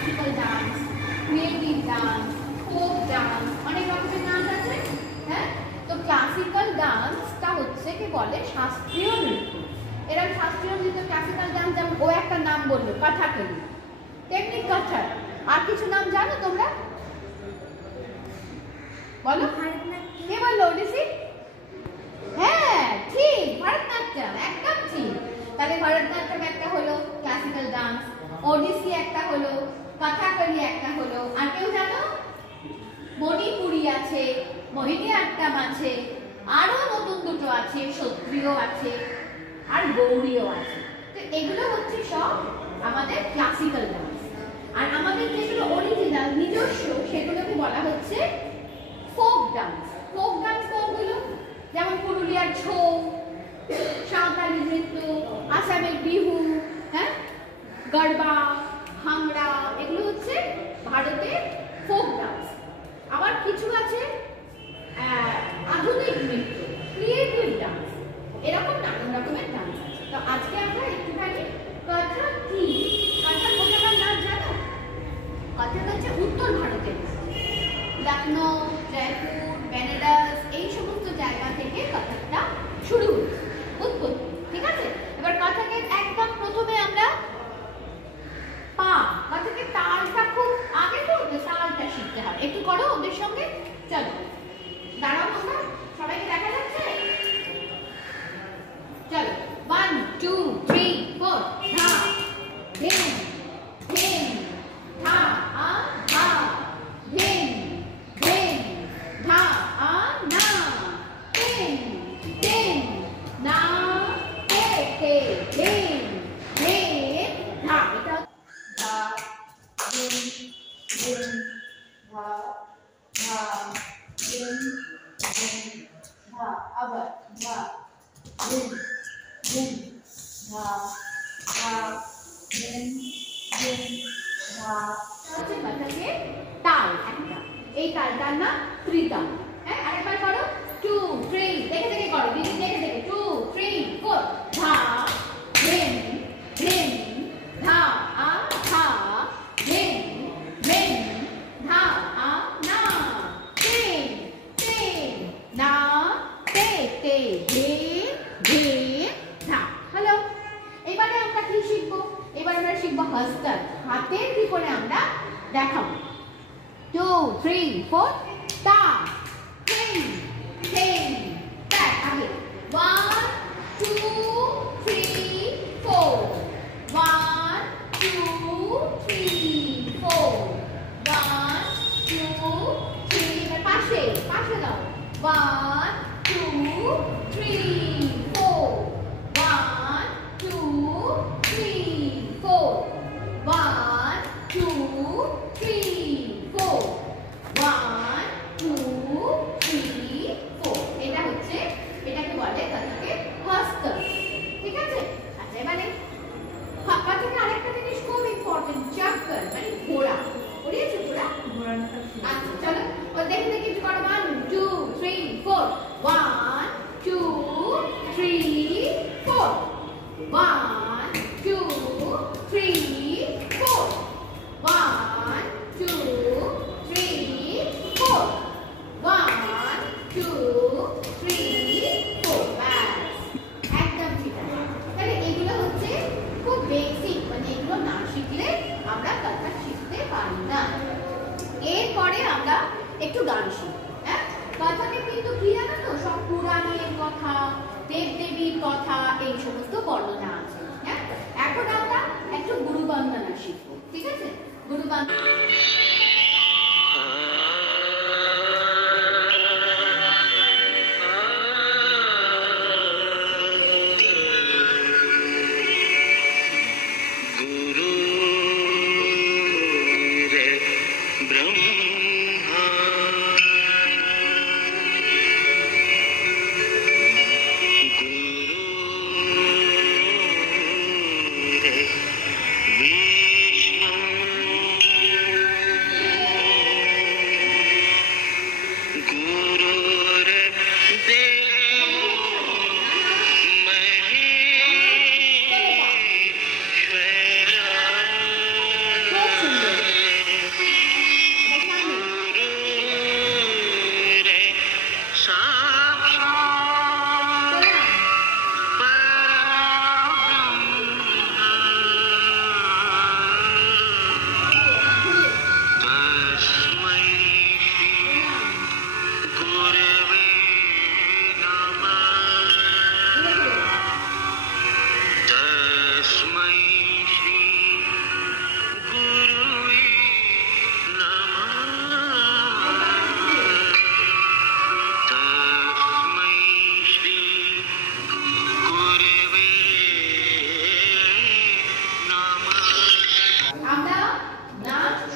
Classical dance, creative dance, folk dance, অনেক রকমের dance আছে। হ্যাঁ, তো ক্লাসিক্যাল ডান্সটা হচ্ছে কি বলে শাস্ত্রীয় নৃত্য। এরা শাস্ত্রীয় নৃত্য ক্লাসিক্যাল ডান্স, যেমন ও একটা নাম বললো কথাকলি, তেমনি কথক। আর কিছু নাম জানো তোমরা? বলো। কে বললো ওডিসি? হ্যাঁ ঠিক, ভারতনাট্যম, একদম ঠিক। তাহলে ভারতনাট্যম একটা হলো ক্লাসিক্যাল ডান্স, ওডিসি একটা হলো, কথাকলি একটা হলো। আর কেউ জানো? মণিপুরি আছে, মোহিনীআট্যম আছে, আরো নতুন দুটো আছে, সত্রিয় আছে, আর গৌড়ীয় আছে। তো এগুলো হচ্ছে সব আমাদের ক্লাসিক্যাল ডান্স। আর আমাদের যেগুলো অরিজিনাল নিজস্ব সেগুলোকে বলা হচ্ছে ফোক ডান্স। ফোক ডান্স কোনগুলো? যেমন পুরুলিয়ার ছৌ, সাঁওতালি নৃত্য, আসামের বিহু, হ্যাঁ, গরবা, ভাংড়া, এগুলো হচ্ছে ভারতের ফোক ডান্স। আবার কিছু আছে আধুনিক নৃত্য, ক্রিয়েটিভ ডান্স, এরকম নানান রকমের ডান্স আছে। তো আজকে আমরা একটুখানি কথক কি, কথক কোথাকার নাচ জানো? কথক হচ্ছে উত্তর ভারতের, লখনৌ, জয়পুর, বেনারস, এই সমস্ত জায়গা থেকে কথকটা শুরু হয়েছে, উৎপত্তি। ঠিক আছে, এবার কথকের একদম প্রথমে আমরা পা, কথকের তালটা খুব আগে তো তালটা শিখতে হবে। একটু করো ওদের সঙ্গে, চলো দাঁড়াও তোমরা, সবাইকে দেখা যাচ্ছে? চলো 1 2 3 4 ধা ধিম ধিম ধা আ ধা ধিম ধিম ধা আ না ধিম ধিম না তে তে ধিম ধিম ধা। এটা ধা ধিম ধিম ধা ধা ধিম ধিম ধা, আবার ধা ধিম ধিম ধা ধা ধিম ধিম ধা। হচ্ছে কথকের তাল একটা, এই তালটার নাম ত্রিতাল। হ্যাঁ, আরেকবার করো 2 3, দেখে দেখে করো, দিদি দেখে দেখে 2 3 4 ধা ধিম ধিম ধা আ ধা ধিম ধিম ধা আ না ধিম ধিম না তে তে ধিম ধিম ধা। হ্যালো, এবারে আমরা কি শিখবো? এবার আমরা শিখবো হস্তক, হাতের কি করে আমরা দেখাবো। 2 3 4 তা ধিম ধিম তা, আগে 1 2 3 4 1 2 3 4 1 2 3, এবার পাশে পাশে দাও 1 2 3 4 1 2 3 4 1 2 3 4 1 2 3 4। এটা হচ্ছে, এটাকে বলে কথকের হস্তক। ঠিক আছে, আচ্ছা এবারে কথকের আরেকটা জিনিস খুব ইম্পর্টেন্ট, চক্কর মানে ঘোড়া। পড়িয়েছো ঘোড়া? আচ্ছা চলো দেখে দেখে একটু করো 1 2 3 4 1 2 3 4 1 2 3 4 1 2 3 4 1 2 3 4। ব্যাস, একদম ঠিক আছে। তাহলে এগুলো হচ্ছে খুব বেসিক, মানে এগুলো না শিখলে আমরা কথক শিখতে পারি না। এরপরে আমরা একটু গান শিখব। হ্যাঁ, কথকে কিন্তু কি জানো তো, সব পুরাণের কথা, দেবদেবীর কথা, এই সমস্ত বর্ণনা আছে। হ্যাঁ, এখন আমরা একটু গুরু বন্দনা শিখবো। ঠিক আছে, গুরু বন্দনা। Vishnu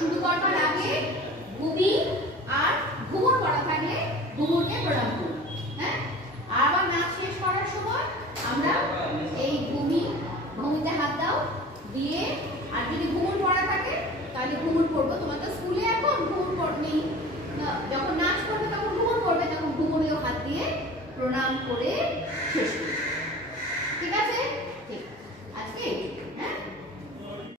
শুরু করবার আগে ভূমি আর ঘুঙুর পড়া থাকলে ঘুঙুরকে প্রণাম করব। হ্যাঁ, আর আবার নাচ শেষ করার সময় আমরা এই ভূমিতে হাত দাও দিয়ে, আর যদি ঘুঙুর পড়া থাকে তাহলে ঘুঙুর পড়বো। তোমার তো স্কুলে এখন ঘুঙুর নেই, যখন নাচ করবে তখন ঘুঙুর পড়বে, তখন ঘুঙুরেও হাত দিয়ে প্রণাম করে শেষ করবে। ঠিক আছে?